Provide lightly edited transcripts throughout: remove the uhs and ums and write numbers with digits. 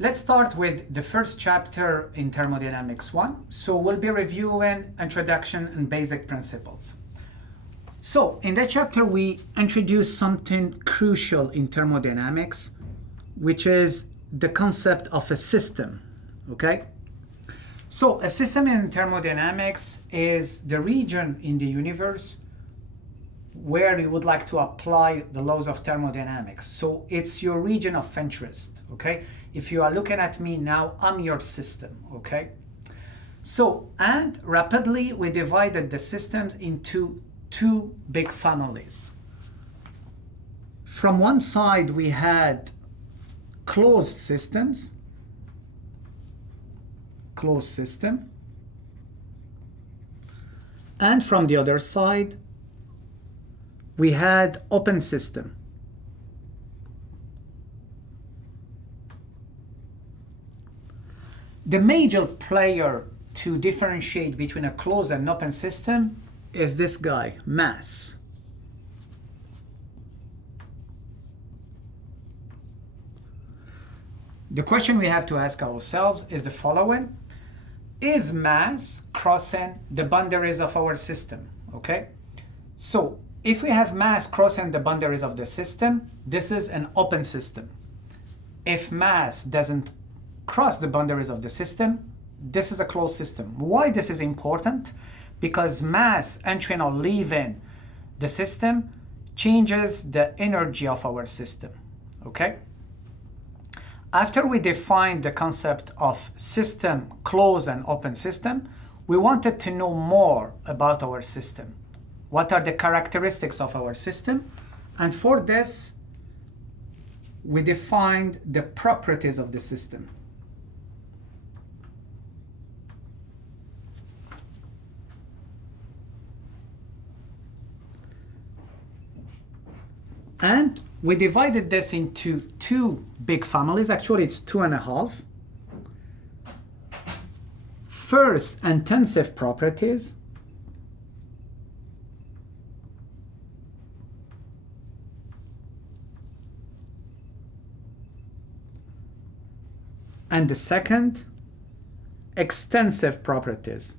Let's start with the first chapter in Thermodynamics 1. So we'll be reviewing introduction and basic principles. So in that chapter, we introduce something crucial in thermodynamics, which is the concept of a system, okay? So a system in thermodynamics is the region in the universe where you would like to apply the laws of thermodynamics. So it's your region of interest, okay? If you are looking at me now, I'm your system, okay? So, and rapidly we divided the systems into two big families. From one side, we had closed systems, closed system. And from the other side, we had open system. The major player to differentiate between a closed and open system is this guy, mass. The question we have to ask ourselves is the following. Is mass crossing the boundaries of our system, okay? So if we have mass crossing the boundaries of the system, this is an open system. If mass doesn't cross the boundaries of the system, this is a closed system. Why this is important? Because mass entering or leaving the system changes the energy of our system, okay? After we defined the concept of system, closed and open system, we wanted to know more about our system. What are the characteristics of our system? And for this, we defined the properties of the system. And we divided this into two big families. Actually, it's 2.5. First, intensive properties. And the second, extensive properties.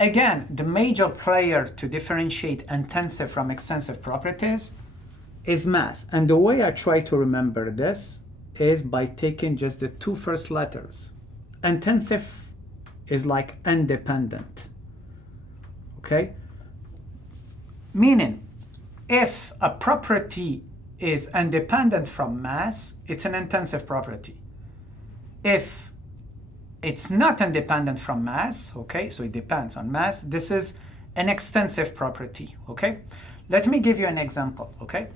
Again, the major player to differentiate intensive from extensive properties is mass. And the way I try to remember this is by taking just the two first letters. Intensive is like independent, okay? Meaning, if a property is independent from mass, it's an intensive property. If it's not independent from mass, okay, so it depends on mass, this is an extensive property, okay? Let me give you an example, okay?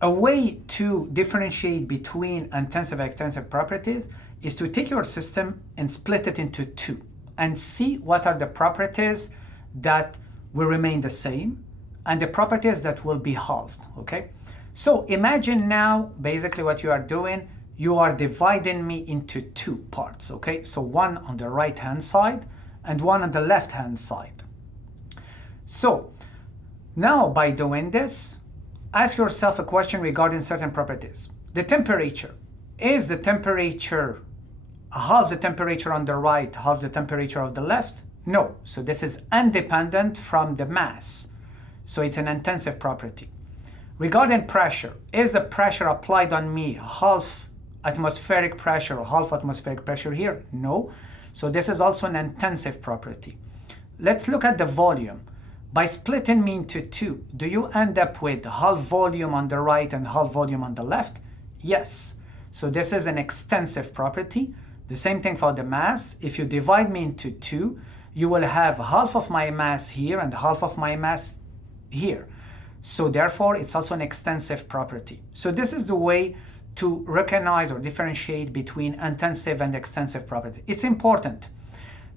A way to differentiate between intensive and extensive properties is to take your system and split it into two and see what are the properties that will remain the same and the properties that will be halved, okay? So imagine now, basically what you are doing, you are dividing me into two parts, okay? So one on the right-hand side and one on the left-hand side. So now by doing this, ask yourself a question regarding certain properties. The temperature. Is the temperature half the temperature on the right, half the temperature on the left? No. So this is independent from the mass. So it's an intensive property. Regarding pressure, is the pressure applied on me half atmospheric pressure or half atmospheric pressure here? No. So this is also an intensive property. Let's look at the volume. By splitting me into two, do you end up with half volume on the right and half volume on the left? Yes. So this is an extensive property. The same thing for the mass. If you divide me into two, you will have half of my mass here and half of my mass here. So therefore, it's also an extensive property. So this is the way to recognize or differentiate between intensive and extensive property. It's important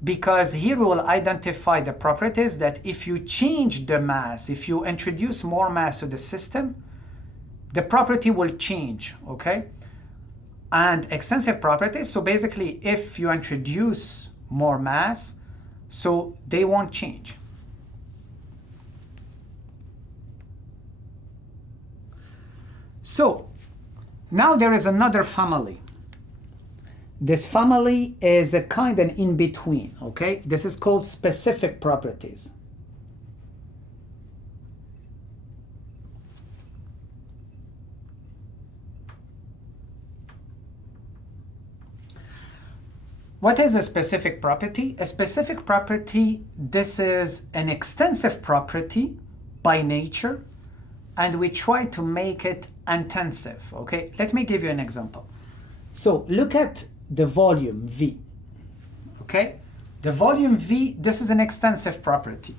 because here we will identify the properties that if you change the mass, if you introduce more mass to the system, the property will change, okay? And extensive properties, so basically if you introduce more mass, so they won't change. So now there is another family. This family is a kind of in between, okay? This is called specific properties. What is a specific property? A specific property, this is an extensive property by nature, and we try to make it intensive, okay? Let me give you an example. So look at the volume V, okay? The volume V, this is an extensive property.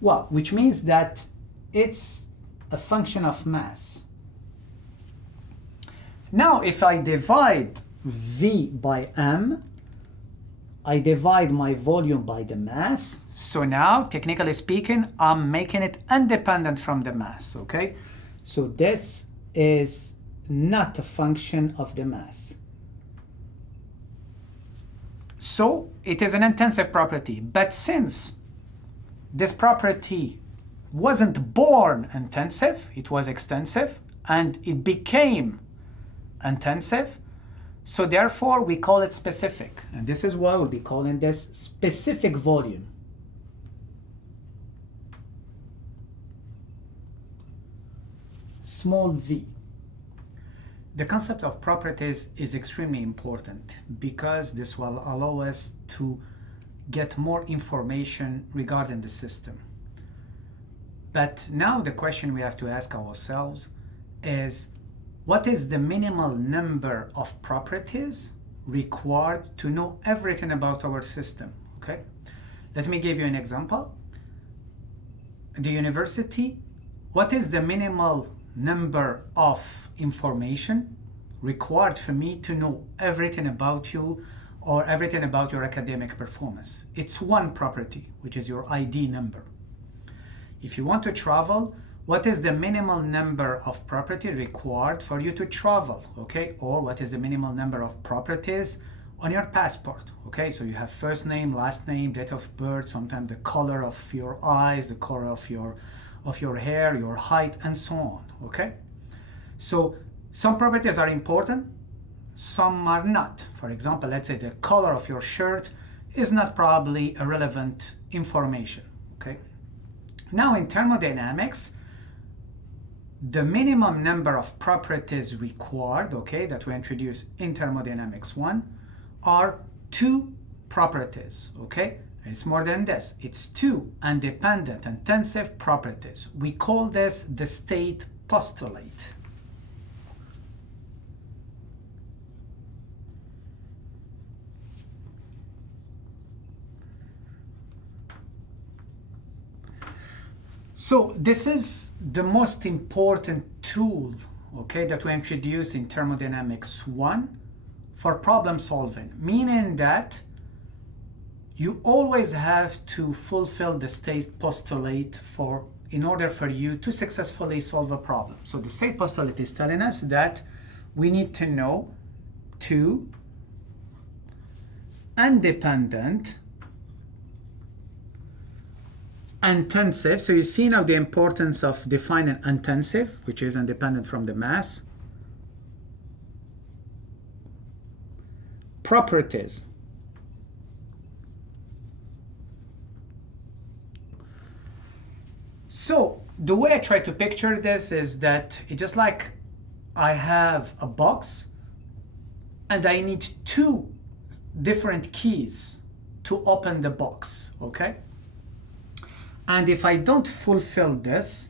Well, which means that it's a function of mass. Now, if I divide V by M, I divide my volume by the mass. So now, technically speaking, I'm making it independent from the mass, okay? So this is not a function of the mass. So it is an intensive property. But since this property wasn't born intensive, it was extensive, and it became intensive, so therefore we call it specific. And this is why we'll be calling this specific volume. Small v. The concept of properties is extremely important because this will allow us to get more information regarding the system. But now the question we have to ask ourselves is, what is the minimal number of properties required to know everything about our system? Okay, let me give you an example. At the university, what is the minimal number of information required for me to know everything about you or everything about your academic performance? It's one property, which is your ID number. If you want to travel, what is the minimal number of property required for you to travel, okay? Or what is the minimal number of properties on your passport, okay? So you have first name, last name, date of birth, sometimes the color of your eyes, the color of your hair, your height, and so on, okay? So some properties are important, some are not. For example, let's say the color of your shirt is not probably a relevant information, okay? Now in thermodynamics, the minimum number of properties required, okay, that we introduce in Thermodynamics 1 are 2 properties, okay? It's more than this. It's 2 independent intensive properties. We call this the state postulate. So this is the most important tool, okay, that we introduce in Thermodynamics 1 for problem solving, meaning that you always have to fulfill the state postulate in order for you to successfully solve a problem. So the state postulate is telling us that we need to know 2 independent intensive. So you see now the importance of defining intensive, which is independent from the mass. Properties. So the way I try to picture this is that it's just like I have a box and I need 2 different keys to open the box, okay? And if I don't fulfill this,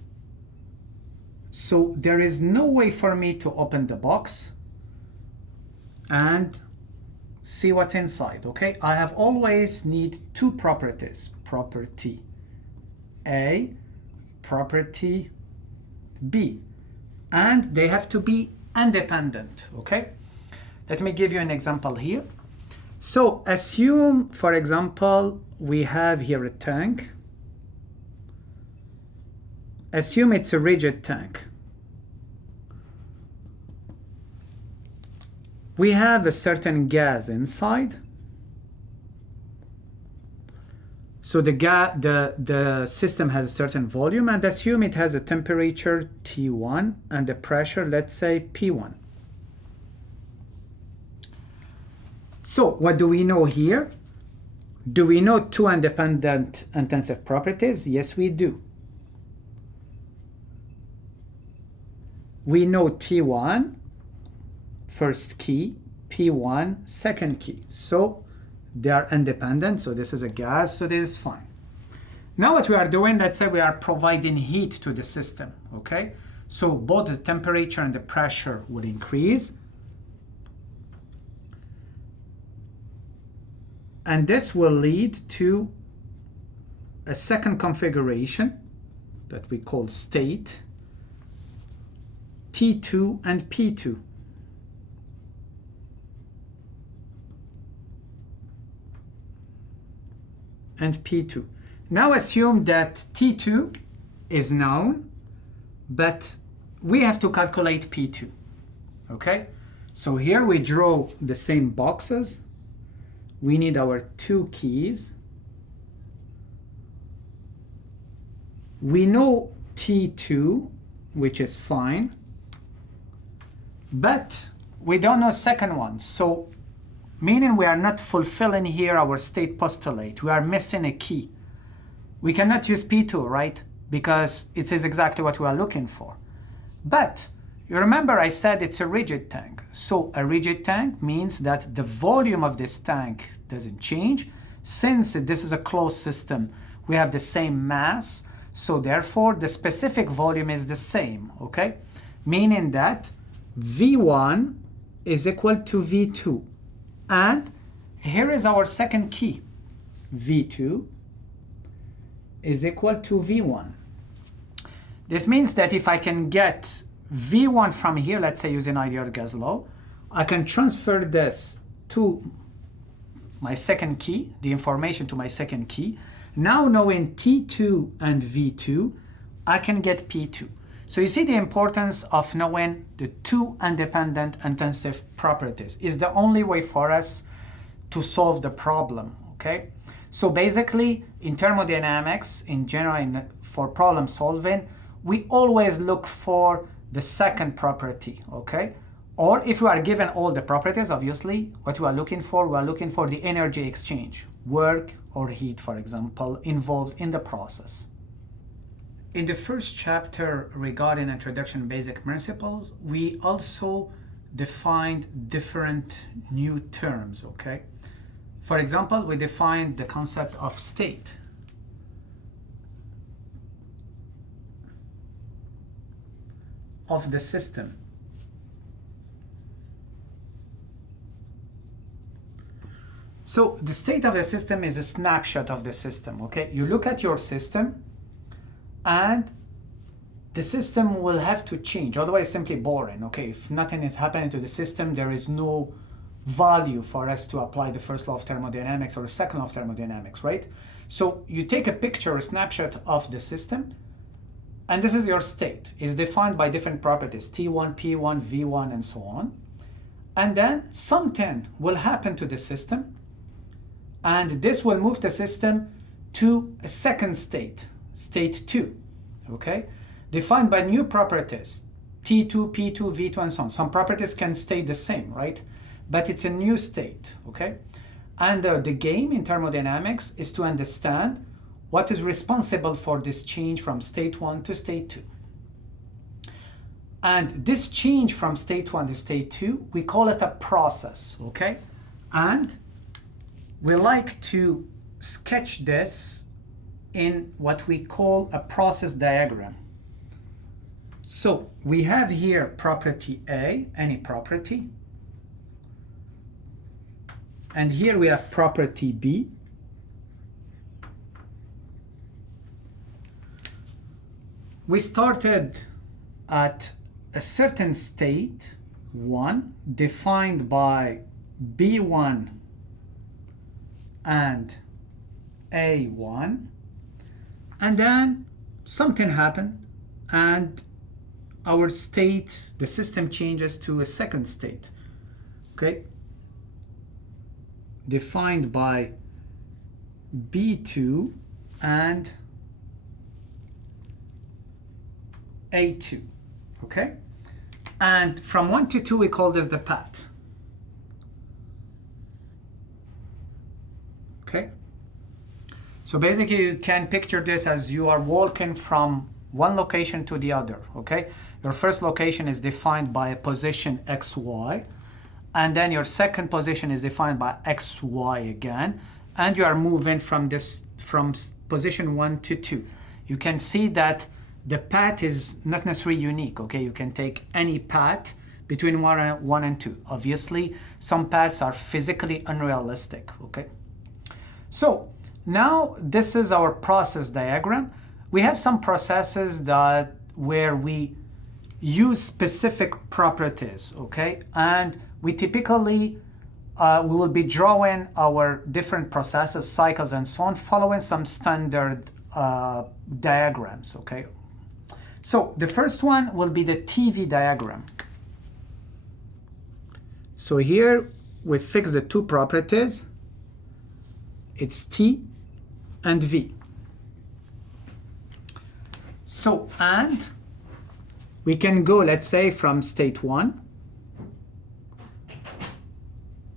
so there is no way for me to open the box and see what's inside, okay? I have always need 2 properties, property A, property B, and they have to be independent, okay? Let me give you an example here. So assume, for example, we have here a tank, assume it's a rigid tank. We have a certain gas inside. So the system has a certain volume, and assume it has a temperature T1 and a pressure, let's say P1. So what do we know here? Do we know two independent intensive properties? Yes, we do. We know T1, first key, P1, second key. So they are independent, so this is a gas, so this is fine. Now what we are doing, let's say we are providing heat to the system, okay? So both the temperature and the pressure would increase. And this will lead to a second configuration that we call state, T2 and P2. And P2. Now assume that T2 is known, but we have to calculate P2, okay? So here we draw the same boxes. We need our two keys. We know T2, which is fine, but we don't know second one. So meaning we are not fulfilling here our state postulate. We are missing a key. We cannot use P2, right? Because it is exactly what we are looking for. But you remember I said it's a rigid tank. So a rigid tank means that the volume of this tank doesn't change. Since this is a closed system, we have the same mass. So therefore, the specific volume is the same, okay? Meaning that V1 is equal to V2. And here is our second key. V2 is equal to V1. This means that if I can get V1 from here, let's say using ideal gas law, I can transfer this to my second key, the information to my second key. Now knowing T2 and V2, I can get P2. So you see the importance of knowing the two independent intensive properties is the only way for us to solve the problem, okay? So basically, in thermodynamics, in general, for problem solving, we always look for the second property, okay? Or if we are given all the properties, obviously, what we are looking for the energy exchange, work or heat, for example, involved in the process. In the first chapter regarding introduction basic principles, we also defined different new terms, okay? For example, we defined the concept of state. Of the system. So the state of the system is a snapshot of the system, okay? You look at your system and the system will have to change, otherwise it's simply boring, okay? If nothing is happening to the system, there is no value for us to apply the first law of thermodynamics or the second law of thermodynamics, right? So you take a picture, a snapshot of the system, and this is your state. It's defined by different properties, T1, P1, V1, and so on. And then something will happen to the system, and this will move the system to a second state, state 2, okay? Defined by new properties, T2, P2, V2, and so on. Some properties can stay the same, right? But it's a new state, okay? And the game in thermodynamics is to understand what is responsible for this change from state 1 to state 2. And this change from state 1 to state 2, we call it a process, okay? And we like to sketch this in what we call a process diagram. So we have here property A, any property. And here we have property B. We started at a certain state, 1, defined by B1 and A1, and then something happened. and our state, the system changes to a second state, okay? Defined by B2 and A2, okay? And from 1 to 2, we call this the path, okay? So basically, you can picture this as you are walking from one location to the other, okay? Your first location is defined by a position XY, and then your second position is defined by XY again, and you are moving from position 1 to 2. You can see that the path is not necessarily unique, okay? You can take any path between 1 and 2. Obviously, some paths are physically unrealistic, okay? So now this is our process diagram. We have some processes where we use specific properties, okay? And we typically, we will be drawing our different processes, cycles, and so on, following some standard diagrams, okay? So the first one will be the TV diagram. So here we fix the two properties. It's T and V. So, and we can go, let's say, from state 1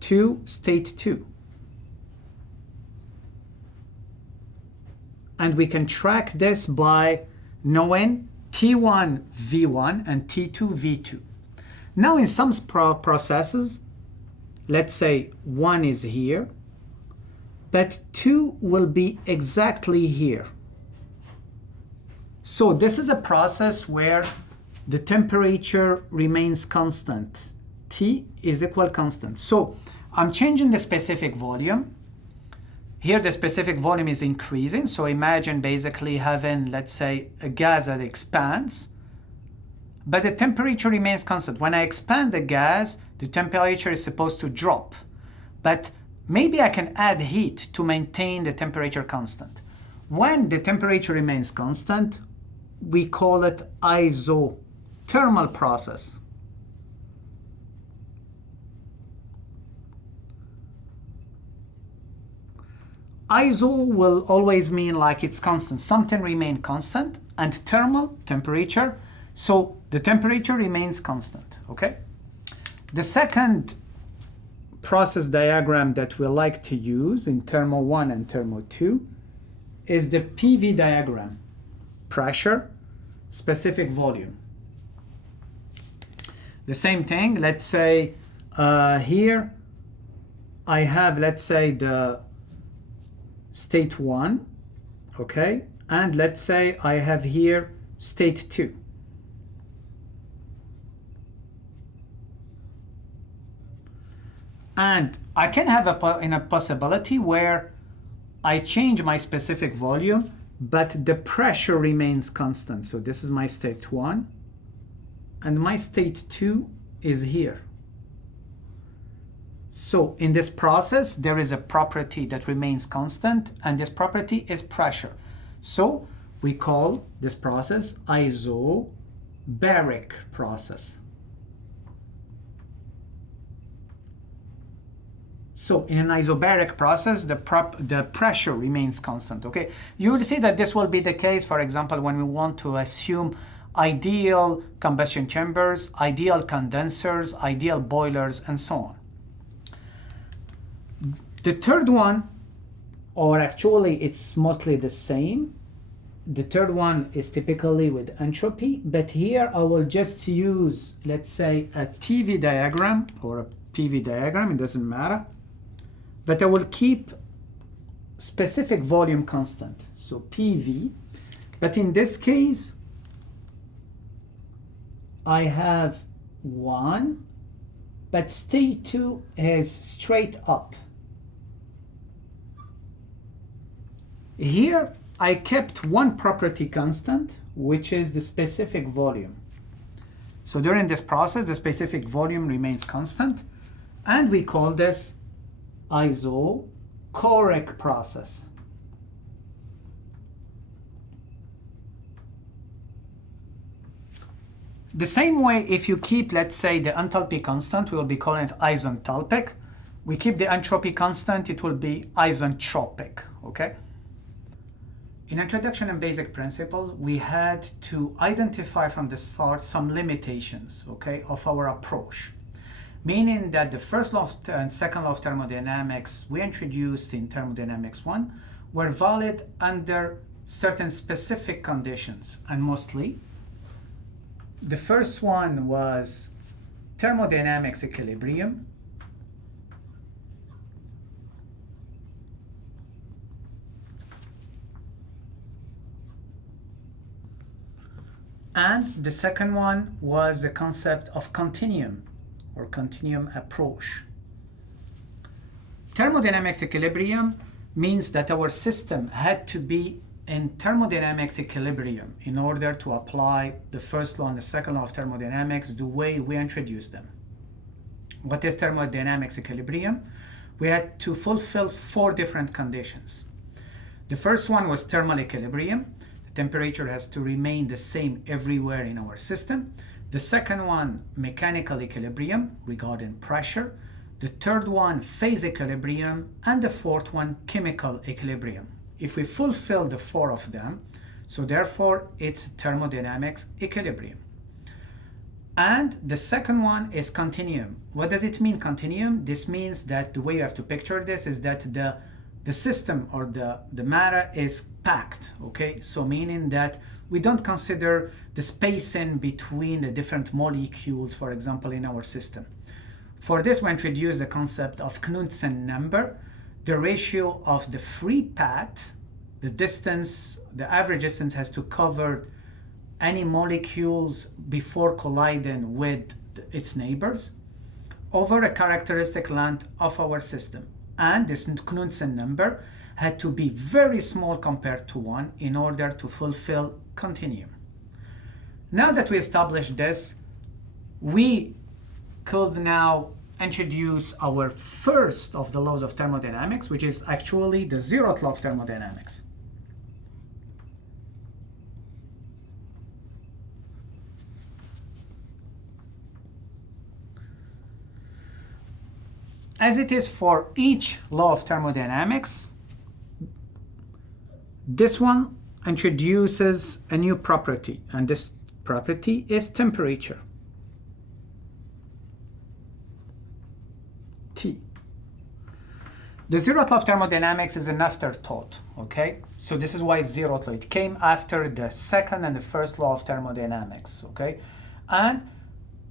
to state 2. And we can track this by knowing T1 V1 and T2 V2. Now in some processes, let's say 1 is here, but 2 will be exactly here. So this is a process where the temperature remains constant. T is equal constant. So I'm changing the specific volume. Here the specific volume is increasing. So imagine basically having, let's say, a gas that expands, but the temperature remains constant. When I expand the gas, the temperature is supposed to drop. But maybe I can add heat to maintain the temperature constant. When the temperature remains constant, we call it isothermal process. Iso will always mean like it's constant. Something remains constant, and thermal, temperature, so the temperature remains constant, okay? The second process diagram that we like to use in Thermo 1 and Thermo 2 is the PV diagram. Pressure, specific volume. The same thing, let's say here I have, let's say, the state 1, okay? And let's say I have here state 2. And I can have a possibility where I change my specific volume, but the pressure remains constant. So this is my state 1, and my state 2 is here. So in this process, there is a property that remains constant, and this property is pressure. So we call this process isobaric process. So in an isobaric process, the pressure remains constant, okay? You will see that this will be the case, for example, when we want to assume ideal combustion chambers, ideal condensers, ideal boilers, and so on. The third one, or actually it's mostly the same. The third one is typically with entropy, but here I will just use, let's say, a TV diagram or a PV diagram, it doesn't matter. But I will keep specific volume constant, so PV. But in this case, I have 1, but state 2 is straight up. Here, I kept one property constant, which is the specific volume. So during this process, the specific volume remains constant, and we call this isochoric process. The same way, if you keep, let's say, the enthalpy constant, we will be calling it isenthalpic. We keep the entropy constant, it will be isentropic, okay? In Introduction and Basic Principles, we had to identify from the start some limitations, okay, of our approach. Meaning that the first law and second law of thermodynamics we introduced in Thermodynamics 1 were valid under certain specific conditions, and mostly the first one was Thermodynamics Equilibrium, and the second one was the concept of continuum or continuum approach. Thermodynamics Equilibrium means that our system had to be in thermodynamics equilibrium in order to apply the first law and the second law of thermodynamics the way we introduced them. What is thermodynamics equilibrium? We had to fulfill 4 different conditions. The first one was thermal equilibrium. The temperature has to remain the same everywhere in our system. The second one, mechanical equilibrium regarding pressure. The third one, phase equilibrium. And the fourth one, chemical equilibrium. If we fulfill the 4 of them, so therefore it's thermodynamics equilibrium. And the second one is continuum. What does it mean, continuum? This means that the way you have to picture this is that the system or the matter is packed, okay? So meaning that we don't consider the spacing between the different molecules, for example, in our system. For this, we introduce the concept of Knudsen number, the ratio of the free path, the distance, the average distance has to cover any molecules before colliding with its neighbors, over a characteristic length of our system. And this Knudsen number had to be very small compared to 1 in order to fulfill continuum. Now that we established this, we could now introduce our first of the laws of thermodynamics, which is actually the 0th law of thermodynamics. As it is for each law of thermodynamics, this one introduces a new property, and this property is temperature. T. The 0th law of thermodynamics is an afterthought, okay? So this is why it's 0th law. It came after the second and the first law of thermodynamics, okay? And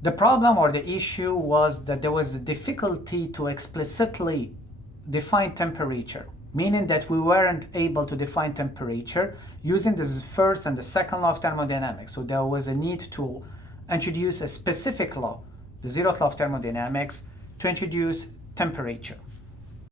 the problem or the issue was that there was a difficulty to explicitly define temperature, meaning that we weren't able to define temperature using the first and the second law of thermodynamics. So there was a need to introduce a specific law, the 0th law of thermodynamics, to introduce temperature.